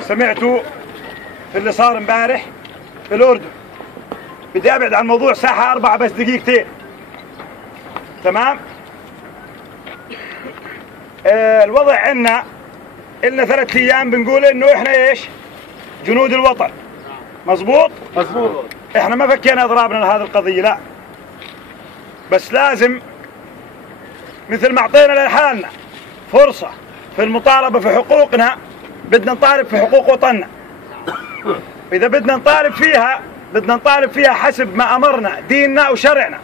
سمعتوا في اللي صار امبارح في الأردن. بدي أبعد عن موضوع ساحة 4 بس دقيقتين. تمام؟ الوضع عندنا إلنا 3 أيام بنقول إنه إحنا إيش؟ جنود الوطن. مظبوط؟ مظبوط. إحنا ما فكينا أضرابنا لهذه القضية، لا. بس لازم مثل ما أعطينا لحالنا فرصة في المطالبة في حقوقنا، بدنا نطالب في حقوق وطننا. إذا بدنا نطالب فيها حسب ما أمرنا ديننا وشرعنا،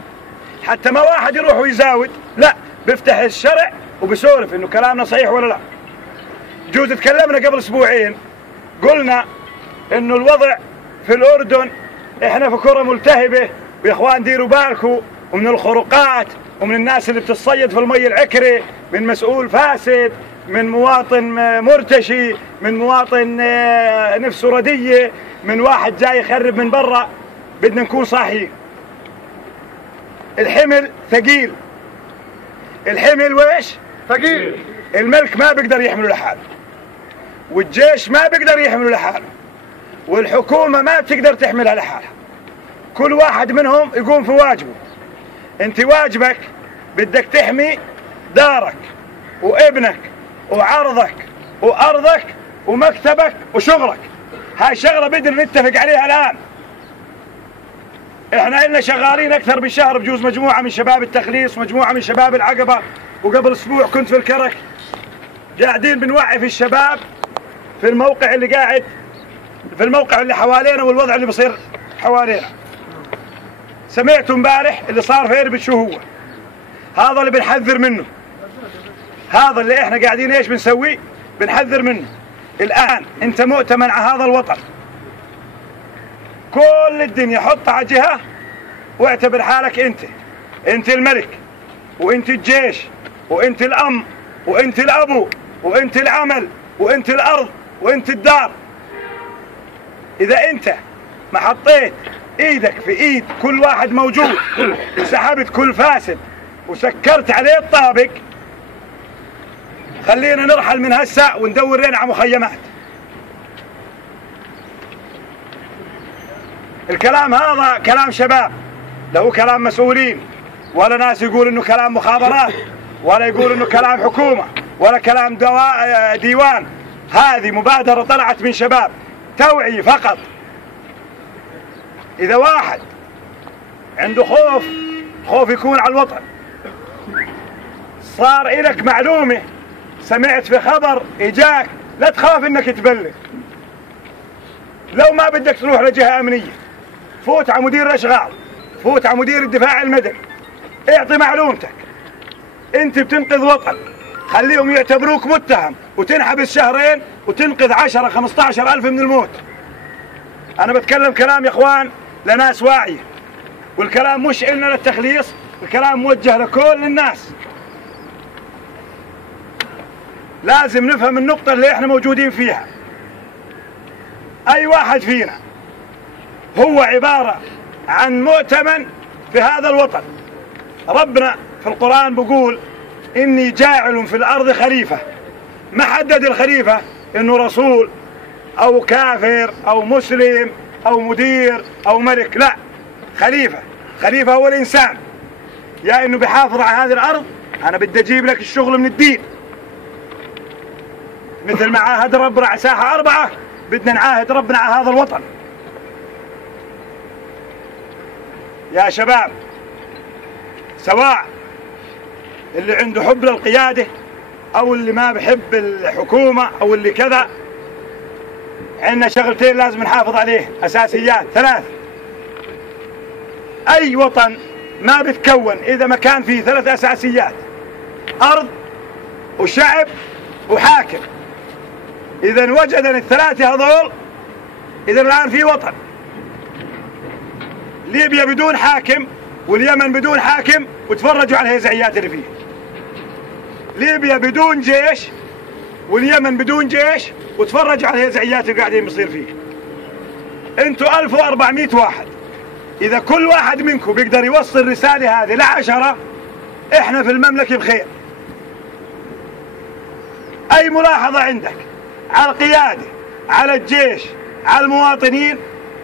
حتى ما واحد يروح ويزاود، لا، بيفتح الشرع وبيسولف إنه كلامنا صحيح ولا لا. جوز تكلمنا قبل أسبوعين قلنا إنه الوضع في الأردن إحنا في كرة ملتهبة، ويا إخوان ديروا بالكم، ومن الخروقات ومن الناس اللي بتصيد في المي العكرة، من مسؤول فاسد، من مواطن مرتشي، من مواطن نفسه ردية، من واحد جاي يخرب من برا. بدنا نكون صاحيين. الحمل ثقيل. الحمل ويش؟ ثقيل. الملك ما بيقدر يحمله لحاله، والجيش ما بيقدر يحمله لحاله، والحكومة ما بتقدر تحملها لحالها. كل واحد منهم يقوم في واجبه. انت واجبك بدك تحمي دارك وابنك وعرضك وأرضك ومكتبك وشغلك. هاي شغلة بدنا نتفق عليها الآن. احنا إلنا شغالين أكثر من شهر، بجوز مجموعة من شباب التخليص، مجموعة من شباب العقبة، وقبل أسبوع كنت في الكرك قاعدين بنوعي في الشباب في الموقع اللي قاعد في الموقع اللي حوالينا والوضع اللي بصير حوالينا. سمعتوا امبارح اللي صار في إربد شو هو؟ هذا اللي بنحذر منه. هذا اللي احنا قاعدين ايش بنسوي؟ بنحذر منه. الآن انت مؤتمن على هذا الوطن، كل الدنيا حطها على جهة واعتبر حالك انت الملك، وانت الجيش، وانت الأم، وانت الأبو، وانت العمل، وانت الأرض، وانت الدار. إذا انت ما حطيت ايدك في ايد كل واحد موجود وسحبت كل فاسد وسكرت عليه الطابق، خلينا نرحل من هسه وندور لنا على مخيمات. الكلام هذا كلام شباب، له كلام مسؤولين، ولا ناس يقول انه كلام مخابرات، ولا يقول انه كلام حكومة، ولا كلام ديوان. هذه مبادرة طلعت من شباب، توعية فقط. إذا واحد عنده خوف يكون على الوطن، صار إلك معلومة، سمعت في خبر إجاك، لا تخاف إنك تبلغ. لو ما بدك تروح لجهة أمنية، فوت على مدير الأشغال، فوت على مدير الدفاع المدني، اعطي معلومتك. أنت بتنقذ وطن، خليهم يعتبروك متهم وتنحبس شهرين وتنقذ 10-15 ألف من الموت. أنا بتكلم كلام يا إخوان لناس واعية، والكلام مش إلنا للتخليص، الكلام موجه لكل الناس. لازم نفهم النقطة اللي احنا موجودين فيها. أي واحد فينا هو عبارة عن مؤتمن في هذا الوطن. ربنا في القرآن بيقول إني جاعل في الأرض خليفة. ما حدد الخليفة إنه رسول أو كافر أو مسلم أو مدير أو ملك، لا، خليفة هو الإنسان. يا إنه بحافظ على هذه الأرض، أنا بدي أجيب لك الشغل من الدين. مثل ما عاهد ربنا على ساحة 4، بدنا نعاهد ربنا على هذا الوطن. يا شباب، سواء اللي عنده حب للقيادة أو اللي ما بحب الحكومة أو اللي كذا، عندنا شغلتين لازم نحافظ عليه، أساسيات 3. أي وطن ما بتكون إذا ما كان فيه 3 أساسيات: أرض وشعب وحاكم. إذا وجدنا ال3 هذول، إذا الآن في وطن. ليبيا بدون حاكم، واليمن بدون حاكم، وتفرجوا على الهزعيات اللي فيه. ليبيا بدون جيش، واليمن بدون جيش، وتفرجوا على الهزعيات اللي قاعدين بيصير فيه. انتوا 1400 واحد، إذا كل واحد منكم بيقدر يوصل الرسالة هذه ل10، إحنا في المملكة بخير. أي ملاحظة عندك على القيادة على الجيش على المواطنين،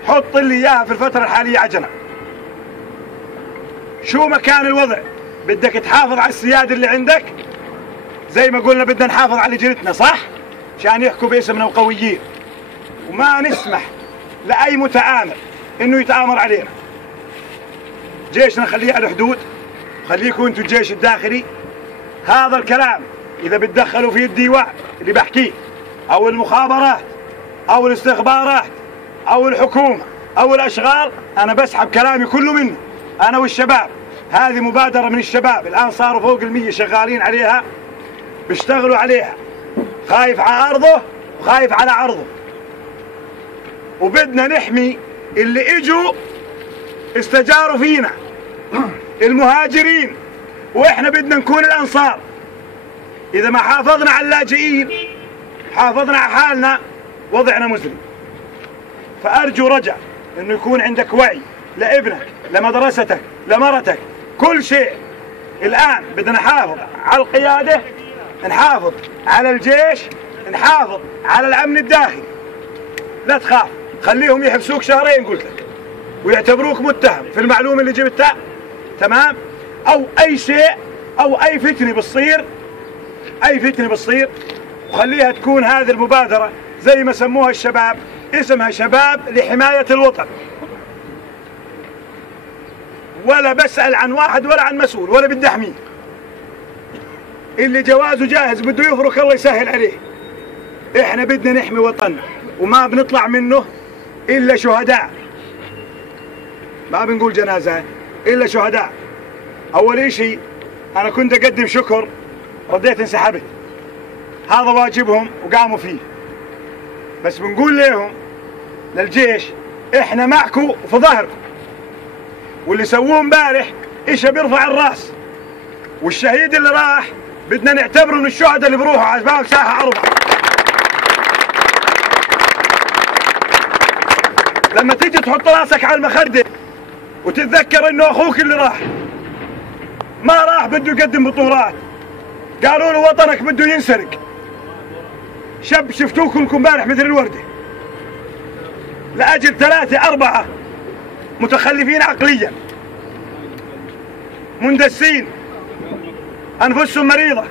حط لي اياها في الفترة الحالية عجلة. شو مكان الوضع؟ بدك تحافظ على السيادة اللي عندك، زي ما قلنا بدنا نحافظ على لجنتنا، صح؟ عشان يحكوا باسمنا وقويين، وما نسمح لأي متآمر إنه يتآمر علينا. جيشنا خليه على الحدود، خليكم أنتوا الجيش الداخلي. هذا الكلام إذا بتدخلوا فيه الديوان اللي بحكيه، أو المخابرات أو الاستخبارات أو الحكومة أو الأشغال، أنا بسحب كلامي كله منه، أنا والشباب. هذه مبادرة من الشباب، الآن صاروا فوق 100 شغالين عليها، بيشتغلوا عليها، خايف على أرضه وخايف على عرضه. وبدنا نحمي اللي اجوا استجاروا فينا، المهاجرين، واحنا بدنا نكون الانصار. اذا ما حافظنا على اللاجئين، حافظنا على حالنا، وضعنا مزري. فارجو رجاء انه يكون عندك وعي لابنك، لمدرستك، لمرتك، كل شيء. الان بدنا نحافظ على القياده، نحافظ على الجيش، نحافظ على الامن الداخلي. لا تخاف، خليهم يحبسوك شهرين قلت لك، ويعتبروك متهم في المعلومه اللي جبتها، تمام؟ او اي شيء او اي فتنه بتصير، اي فتنه بتصير، وخليها تكون هذه المبادره زي ما سموها الشباب، اسمها شباب لحمايه الوطن. ولا بسأل عن واحد ولا عن مسؤول ولا بدي احميه. اللي جوازه جاهز بده يفرك الله يسهل عليه. احنا بدنا نحمي وطننا وما بنطلع منه الا شهداء. ما بنقول جنازة الا شهداء. اول اشي انا كنت اقدم شكر، رديت انسحبت. هذا واجبهم وقاموا فيه. بس بنقول لهم للجيش احنا معكم وفي ظهركم. واللي سووه امبارح اشي بيرفع الراس. والشهيد اللي راح بدنا نعتبره من الشهداء اللي بروحوا على باب ساحة 4. لما تيجي تحط راسك على المخدة وتتذكر انه اخوك اللي راح ما راح بده يقدم بطولات، قالوا له وطنك بده ينسرق. شاب شفتوه كلكم امبارح مثل الوردة لأجل 3 4 متخلفين عقليا، مندسين، أنفسهم مريضة.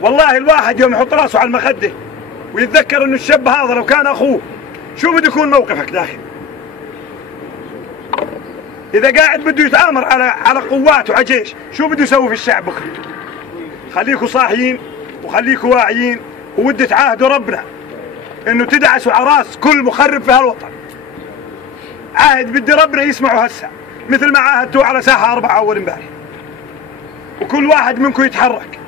والله الواحد يوم يحط راسه على المخدة ويتذكر إنه الشاب هذا لو كان أخوه شو بده يكون موقفك داخل؟ إذا قاعد بده يتآمر على قوات وعلى جيش، شو بده يسوي في الشعب بكرة؟ خليكوا صاحيين وخليكوا واعيين، وودي تعاهدوا ربنا إنه تدعسوا على راس كل مخرب في هالوطن. عاهد بدي ربنا يسمعوا هسه مثل ما عاهدتوا على ساحة 4 أول امبارح. وكل واحد منكم يتحرك،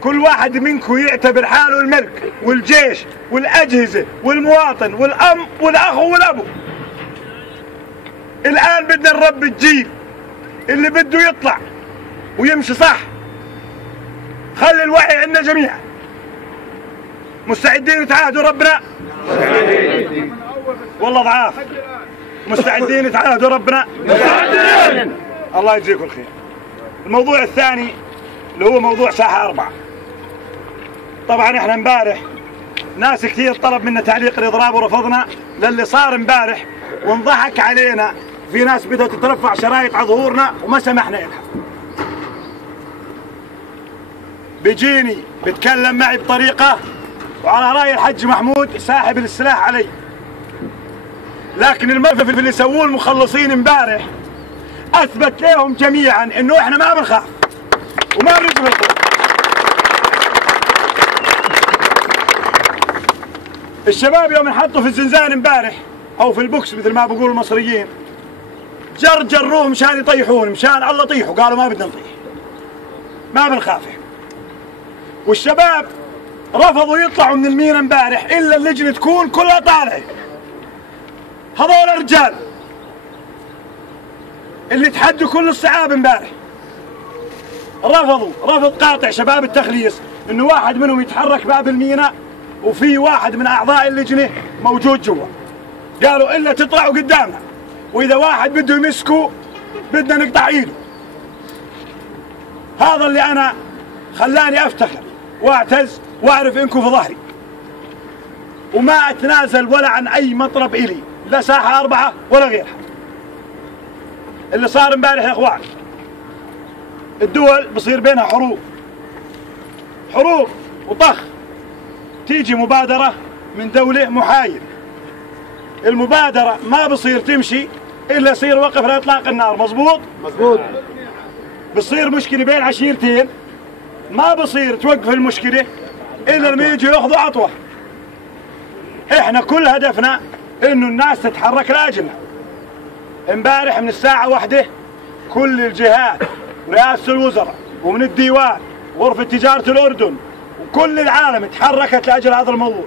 كل واحد منكم يعتبر حاله الملك والجيش والأجهزة والمواطن والأم والأخو والأبو. الآن بدنا نربي الجيل اللي بده يطلع ويمشي صح. خلي الوعي عندنا جميعا. مستعدين تعاهدوا ربنا؟ مستعدين. والله ضعاف. مستعدين تعاهدوا ربنا؟ مستعدين. الله يجزيكم الخير. الموضوع الثاني اللي هو موضوع ساحة 4. طبعا احنا امبارح ناس كثير طلب منا تعليق الإضراب ورفضنا للي صار امبارح وانضحك علينا. في ناس بدها تترفع شرايط على ظهورنا وما سمحنا لها. بيجيني بتكلم معي بطريقة وعلى رأي الحج محمود ساحب السلاح علي. لكن الموقف اللي سووه المخلصين امبارح اثبت لهم جميعا انه احنا ما بنخاف وما بنجبر الخوف. الشباب يوم انحطوا في الزنزان امبارح او في البوكس مثل ما بيقولوا المصريين، جروه مشان يطيحون، مشان الله طيحوا، قالوا ما بدنا نطيح، ما بنخاف. والشباب رفضوا يطلعوا من المينا امبارح الا اللجنه تكون كلها طالعه. هذول الرجال اللي تحدوا كل الصعاب امبارح رفضوا رفض قاطع شباب التخليص انه واحد منهم يتحرك باب المينا وفي واحد من اعضاء اللجنه موجود جوا. قالوا الا تطلعوا قدامنا، واذا واحد بده يمسكوا بدنا نقطع ايده. هذا اللي انا خلاني افتخر واعتز واعرف انكم في ظهري، وما اتنازل ولا عن اي مطلب الي، لا ساحة 4 ولا غيرها. اللي صار امبارح يا اخوان، الدول بصير بينها حروب وطخ. تيجي مبادرة من دولة محايدة، المبادرة ما بصير تمشي إلا يصير وقف لإطلاق النار. مظبوط؟ مظبوط. بصير مشكلة بين عشيرتين، ما بصير توقف المشكلة إلا لما يجي ياخذوا عطوة. إحنا كل هدفنا إنه الناس تتحرك لأجلنا. امبارح من الساعة 1 كل الجهات، رئاسة الوزراء ومن الديوان وغرفة تجارة الأردن وكل العالم تحركت لأجل هذا الموضوع.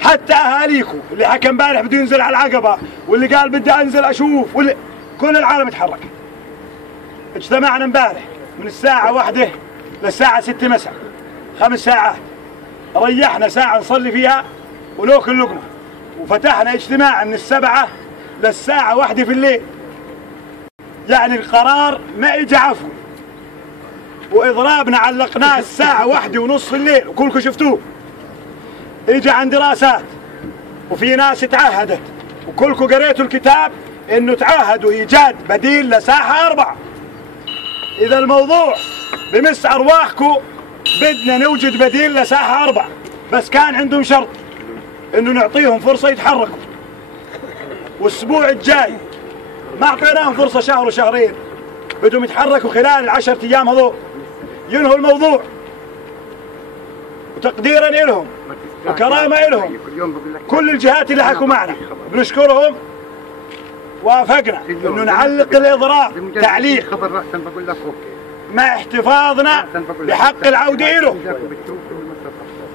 حتى أهاليكم اللي حكى امبارح بده ينزل على العقبة، واللي قال بدي أنزل أشوف، كل العالم تحرك. اجتمعنا امبارح من الساعة 1 للساعة 6 مساء، 5 ساعات. ريحنا ساعة نصلي فيها وناكل لقمة، وفتحنا اجتماع من 7 للساعة 1 في الليل. يعني القرار ما اجى عفو، واضرابنا علقناه الساعة 1:30 في الليل، وكلكم شفتوه. اجى عن دراسات وفي ناس تعهدت، وكلكم قريتوا الكتاب انه تعهدوا ايجاد بديل لساحة 4. اذا الموضوع بمس ارواحكم بدنا نوجد بديل لساحة 4، بس كان عندهم شرط انه نعطيهم فرصة يتحركوا. والاسبوع الجاي ما اعطيناهم فرصة شهر وشهرين، بدهم يتحركوا خلال ال10 ايام هذول، ينهوا الموضوع. وتقديرا لهم وكرامة لهم كل الجهات اللي حكوا معنا بنشكرهم. وافقنا انه نعلق الاضراب تعليق مع احتفاظنا بحق العودة له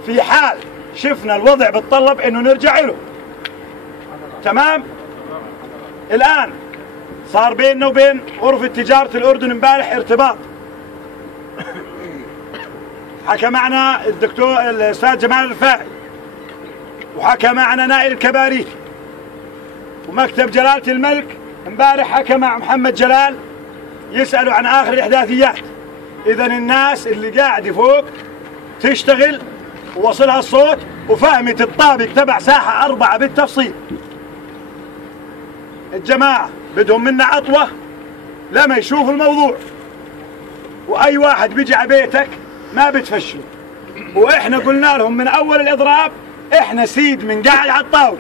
في حال شفنا الوضع بتطلب انه نرجع له. تمام؟ الان صار بيننا وبين غرفة تجارة الأردن امبارح ارتباط. حكى معنا الدكتور الأستاذ جمال الرفاعي، وحكى معنا نائل الكباريت، ومكتب جلالة الملك امبارح حكى مع محمد جلال يسألوا عن آخر الإحداثيات. إذا الناس اللي قاعدة فوق تشتغل ووصلها الصوت وفهمت الطابق تبع ساحة 4 بالتفصيل. الجماعة بدهم منا عطوة لما يشوفوا الموضوع، وأي واحد بيجي على بيتك ما بتفشل. وإحنا قلنا لهم من أول الإضراب إحنا سيد من قاعد على الطاولة.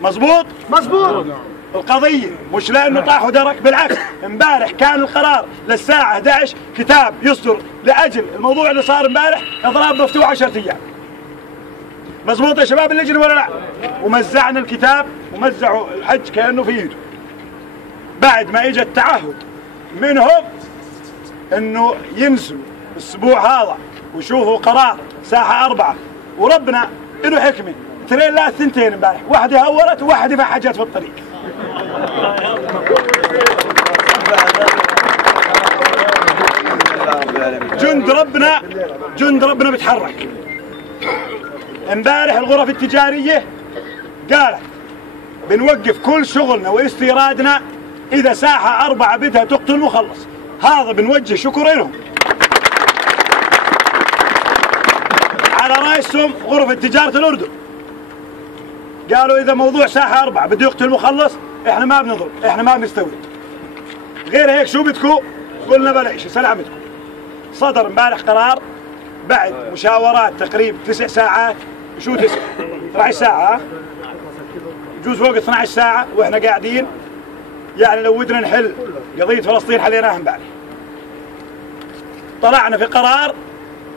مظبوط؟ مظبوط. القضية مش لأنه طاحوا درك، بالعكس امبارح كان القرار للساعة 11 كتاب يصدر لأجل الموضوع اللي صار امبارح، إضراب مفتوح 10 أيام. مظبوط يا شباب اللجنة ولا لا؟ ومزعنا الكتاب ومزعوا الحج كأنه في ايده. بعد ما اجى التعهد منهم انه ينزلوا الاسبوع هذا ويشوفوا قرار ساحة 4، وربنا له حكمة. تريلات ثنتين امبارح، واحدة هورت وواحدة فحجت في الطريق. جند ربنا بيتحرك. امبارح الغرف التجارية قالت بنوقف كل شغلنا واستيرادنا إذا ساحة 4 بدها تقتل مخلص. هذا بنوجه شكر لهم. على رئيسهم غرفة تجارة الأردن قالوا إذا موضوع ساحة 4 بده يقتل مخلص إحنا ما بنضرب، إحنا ما بنستورد. غير هيك شو بدكم؟ قلنا بلاش سلامتكم. صدر امبارح قرار بعد مشاورات تقريبا 9 ساعات. شو 9؟ 12 ساعة، يجوز فوق 12 ساعة واحنا قاعدين. يعني لو ودنا نحل قضية فلسطين حليناها امبارح. طلعنا في قرار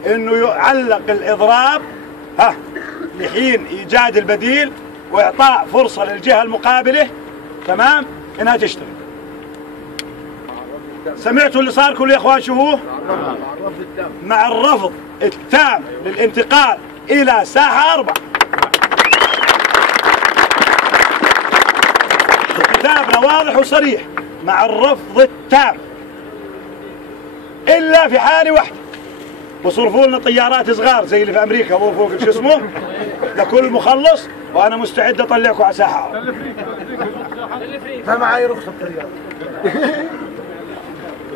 انه يعلق الاضراب لحين ايجاد البديل واعطاء فرصة للجهة المقابلة تمام انها تشتغل. سمعتوا اللي صار كل يا اخوان شو هو؟ مع الرفض التام للانتقال الى ساحة 4. كتابنا واضح وصريح، مع الرفض التام الا في حالة واحدة، بصرفوا لنا طيارات صغار زي اللي في امريكا مو فوق شو اسمه لكل مخلص، وانا مستعد اطلعكم على ساحة. ما معي رخصة طيارة.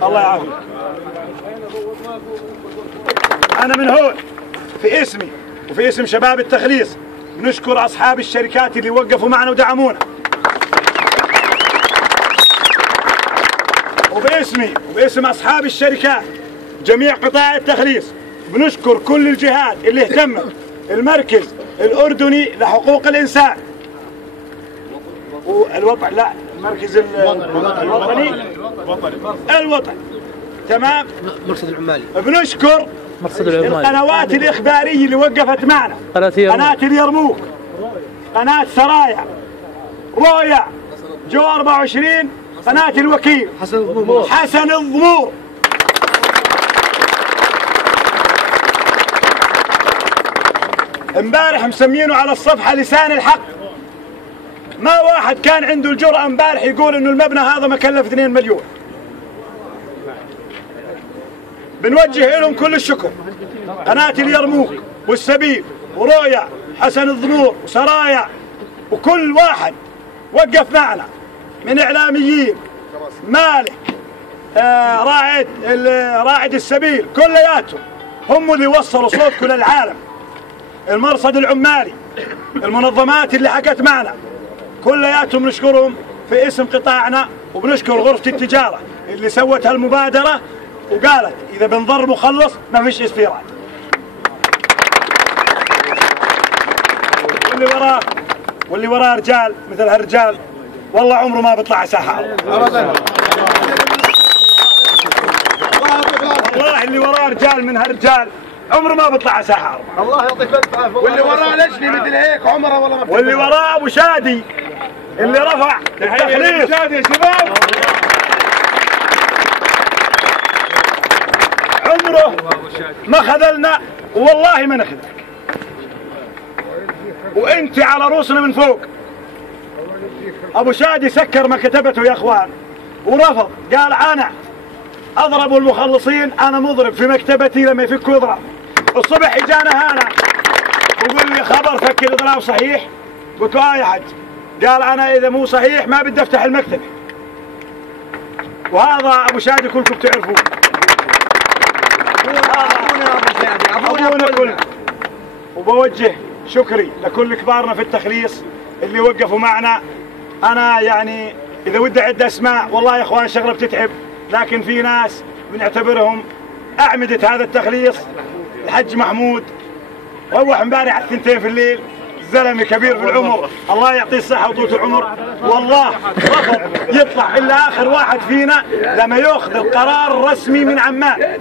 الله يعافيك. أنا من هون في اسمي وفي اسم شباب التخليص بنشكر أصحاب الشركات اللي وقفوا معنا ودعمونا، وباسمي وباسم أصحاب الشركات جميع قطاع التخليص بنشكر كل الجهات اللي اهتمت. المركز الأردني لحقوق الإنسان والوطن، لا المركز الوطني تمام، مرصد العمالي، بنشكر القنوات الإخبارية اللي وقفت معنا، قناة اليرموك، قناة سرايا، رؤيا، جو 24، قناة الوكيل، حسن الضمور. امبارح مسمينه على الصفحة لسان الحق. ما واحد كان عنده الجرأة امبارح يقول انه المبنى هذا ما كلف 2 مليون. بنوجه لهم كل الشكر، قناة اليرموك والسبيل ورؤيا، حسن الضمور وسرايا، وكل واحد وقف معنا من اعلاميين، مالك، راعد السبيل، كلياتهم هم اللي وصلوا صوتكم للعالم. المرصد العمالي، المنظمات اللي حكت معنا كلياتهم نشكرهم في اسم قطاعنا، وبنشكر غرفة التجارة اللي سوت هالمبادرة وقالت إذا بنضر مخلص ما فيش استيراد. واللي وراه رجال مثل هالرجال والله عمره ما بيطلع ساحة أبدا. والله اللي وراه رجال من هالرجال عمره ما بيطلع ساحة. الله يعطيك الف عافية. واللي وراه لجنة مثل هيك عمره ولا ما. واللي وراه أبو شادي اللي رفع التخليص. شادي يا شباب عمره ما خذلنا والله ما نخذلك، وانت على روسنا من فوق. ابو شادي سكر مكتبته يا اخوان ورفض، قال انا اضرب المخلصين، انا مضرب في مكتبتي لما يفكوا يضرب. الصبح اجانا هنا وقال لي خبر فك الاضراب صحيح؟ قلت له يا حج. قال انا اذا مو صحيح ما بدي افتح المكتبه. وهذا ابو شادي كلكم تعرفوه، ابونا كلنا. وبوجه شكري لكل كبارنا في التخليص اللي وقفوا معنا. انا يعني اذا ودي اعد اسماء والله يا اخوان شغله بتتعب، لكن في ناس بنعتبرهم اعمده هذا التخليص. الحج محمود روح امبارح على 2 في الليل، زلمه كبير في العمر الله يعطيه الصحه وطول العمر، والله رفض يطلع الا اخر واحد فينا لما ياخذ القرار الرسمي من عمان.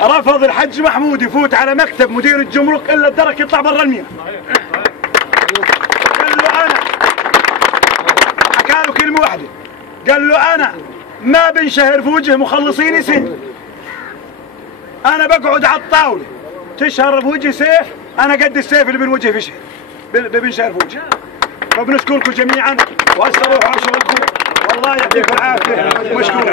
رفض الحج محمود يفوت على مكتب مدير الجمرك الا الدرك يطلع برا المينا. قال له انا حكى له كلمه واحده، قال له انا ما بنشهر في وجه مخلصيني سن، انا بقعد على الطاوله تشهر في وجه سيف، انا قد السيف اللي بنوجه في شهر بنشهر في وجه. فبنشكركم جميعا وهسه روحوا على شغلكم والله يعطيكم العافيه. مشكور.